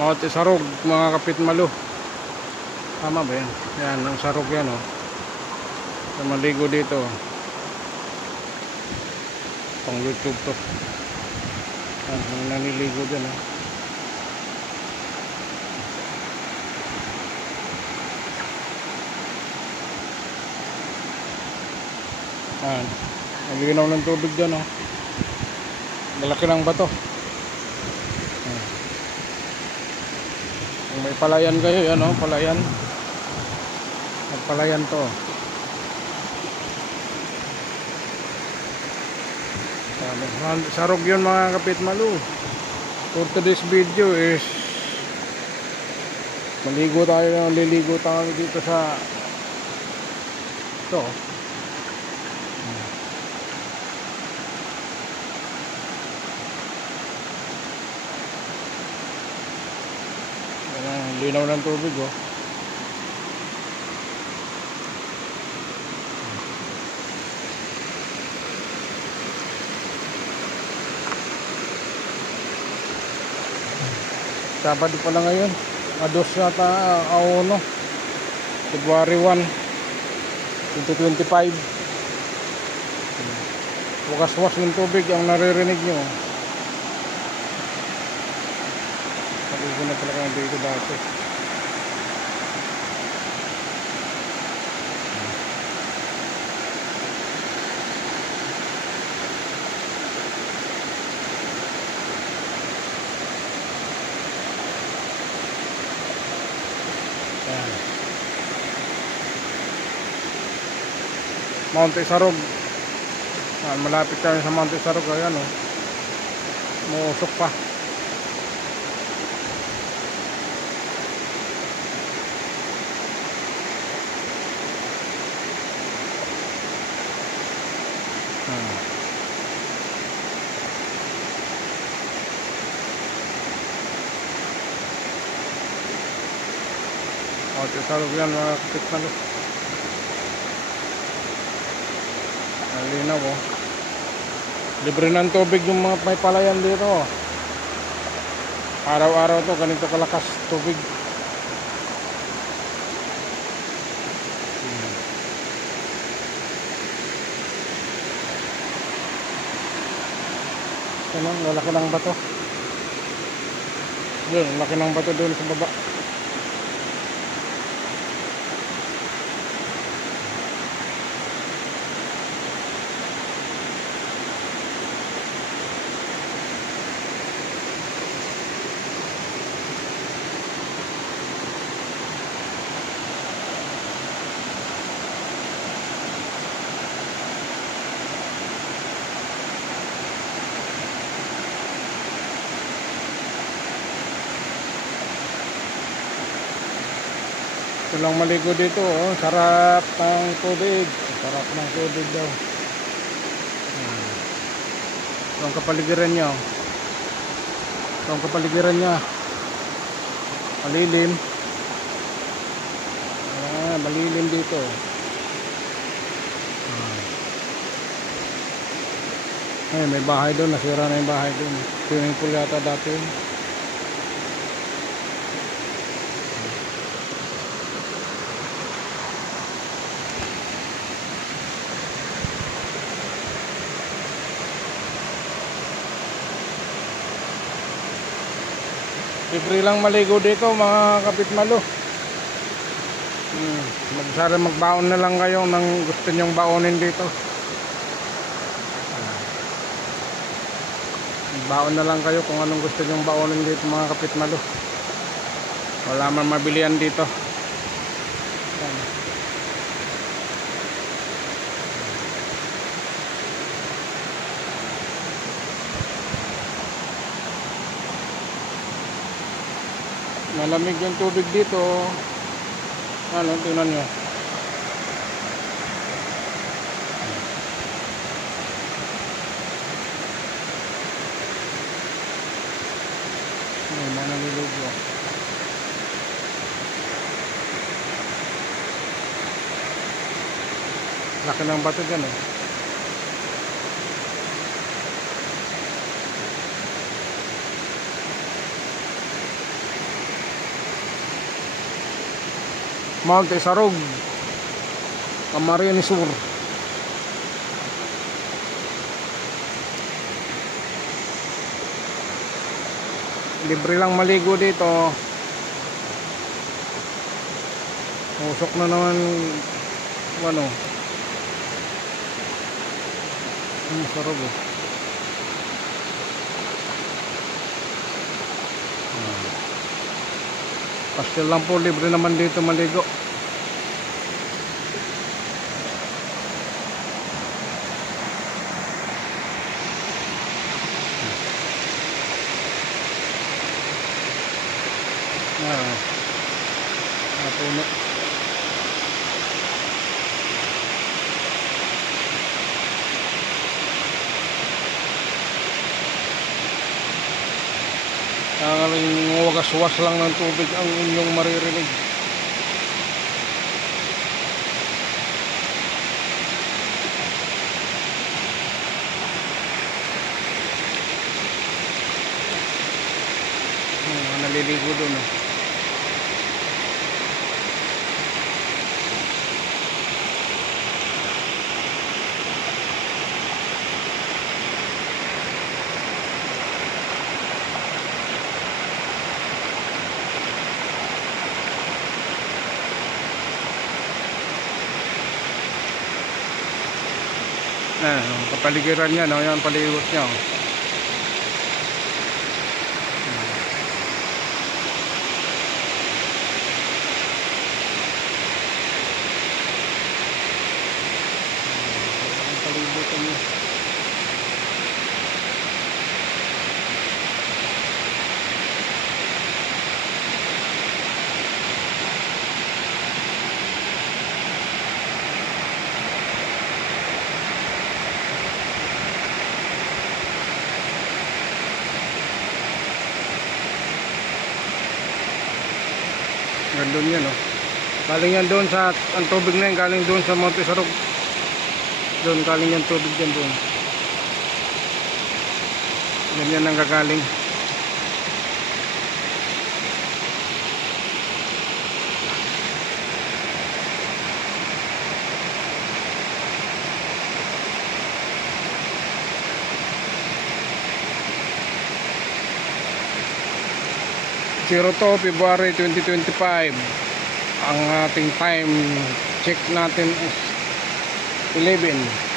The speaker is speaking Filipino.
Mount Isarog mga kapitmalo. Tama ba yan? Yan, ang sarog yan oh. So, maligo dito. Pang YouTube to. Yan, naniligo dyan oh. Yan, nalinaw ng tubig dyan oh. Malaki ng bato. Yan. Kung may palayan kayo, yan oh, palayan. Palayan to. Sarog yun mga kapitmalo. For today's video is maligo tayo, liligo tayo dito sa ito. Linaw ng tubig oh. Sabado pala ngayon, ados yata auno, February 1, 2025. Wakas-was ng tubig ang naririnig nyo. Pag-ugo na pala kayo dito dati. Mount Isarog. Malapit kami sa Mount Isarog. Ayan o. Muusok pa. Mount Isarog yan mga kapitmalo. Linaw oh. Libre ng tubig yung mga may palayan dito. Araw-araw to ganito kalakas tubig. Ano, lalaki ng bato. Yun, laki ng bato doon sa baba. Ito lang maligo dito oh. Sarap ng tubig. Sarap ng tubig daw. Ito ang kapaligiran niya oh. Ito ang kapaligiran niya. Malilim. Malilim dito. Ay, may bahay doon. Nasira na yung bahay doon. Swimming pool yata dati. Libre lang maligo dito mga kapitmalo. Magbaon na lang kayo ng gusto nyong baonin dito. Magbaon na lang kayo kung anong gusto nyong baonin dito mga kapitmalo. Wala man mabilihan dito. Malamig yung tubig dito. Ano, tingnan nyo. May mga nalulugo. Laki ng bato dyan eh. Monte Sarog, Camarines Sur. Libre lang maligo dito. Usok na naman ano. Sarog eh. Pastel lang po, libre naman dito maligo. Puno. Wagas-was lang ng tubig ang inyong maririnig. Naliligo doon eh. Kapaligiran niya, no? Yan paligot niya. Palibutan niya. Gandun yan, no? Galing yan doon sa, ang tubig na yan galing doon sa Monte Sarog. Doon galing yan tubig yan doon. Ganyan ang gagaling. February 2025. Ang ating time check natin is 11.